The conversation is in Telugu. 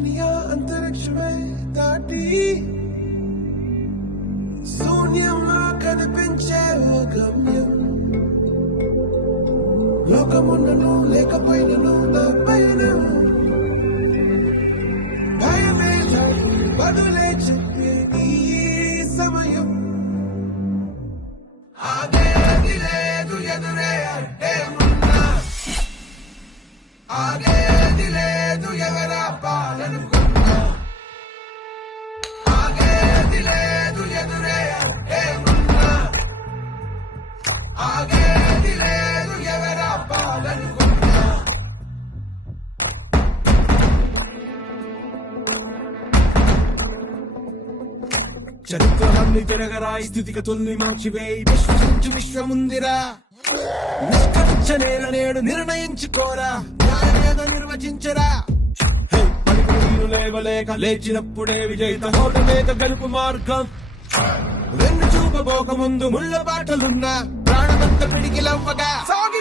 दुनिया अंतरिक्ष में दाटी శూన్యంలో కనిపించే ఓ గమ్యం లోకమున్నను లేకపోయినను నా పయనం భయమే బదులే చెప్పే ఈ సమయం ఆగేది లేదు ఎదురే అంటే ఉన్నా ఆగేది లేదు ఎవరా పాలనుకున్నా ఆగేది లేదు ఎదురే అంటే ఉన్నా ఆగేది లేదు ఎవరా పాలనుకున్నా చరిత్రలన్నీ తిరగరాయి స్థితిగతుల్ని మార్చివేయి విశ్వసించు విశ్వముందిరా నిష్కరించ నేడు నిర్ణయించుకోరా న్యాయమేదో నిర్వచించరా పలుకులు లేవలేక లేచినప్పుడే విజయిత హోటలేక గెలుపు మార్గం వెన్ను చూపబోక ముందు ముళ్ళ బాటలున్నా ప్రాణమంత పిడికిలవ్వగా సాగి